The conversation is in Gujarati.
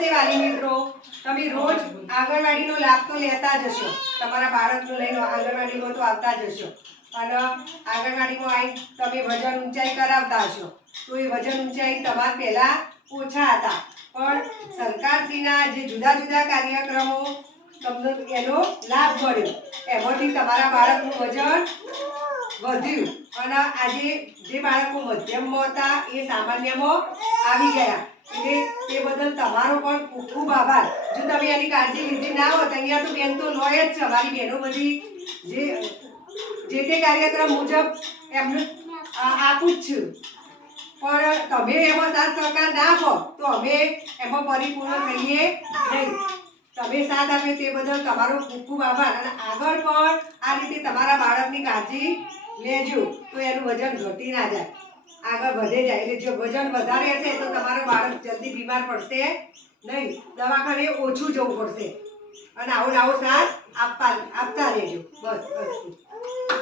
વાલી મિત્રો, તમે રોજ આંગણવાડીનો લાભ તો લેતા જ હશો. તમારા બાળકને લઈને આંગણવાડીમાં તો આવતા જ હશો. અને આંગણવાડીમાં આવીને તમે વજન ઊંચાઈ કરાવતા હશો. તો એ વજન ઊંચાઈ તમારા પહેલાં ઓછા હતા. પણ સરકારશ્રીના જે જુદા જુદા કાર્યક્રમો, તમને એનો લાભ મળ્યો. એમાંથી તમારા બાળકનું વજન વધ્યું. અને આજે જે બાળકો મધ્યમમાં હતા, એ સામાન્યમાં આવી ગયા. એટલે તે બદલ તમારો પણ ખૂબ ખૂબ આભાર. જો તમે એની કાળજી લીધી ના હોત, અહીંયા તો બેન તો લોય જ છે. મારી બહેનો બધી જે જે તે કાર્યક્રમ મુજબ એમને આપું જ છું. પણ તમે એમાં સાથ સહકાર ના આપો, તો અમે એમાં પરિપૂર્ણ થઈએ નહીં. તમે સાથ આપે તે બદલ તમારો ખૂબ ખૂબ આભાર. અને આગળ પણ આ રીતે તમારા બાળકની કાળજી લેજો, તો એનું વજન ઘટી ના જાય. આગળ વધે જાય એટલે જો વજન વધારે હશે તો તમારું બાળક જલ્દી બીમાર પડશે નહીં. દવાખાને ઓછું જવું પડશે. અને આવો આવો સાથ આપવા આપતા રહેજો. બસ બસ.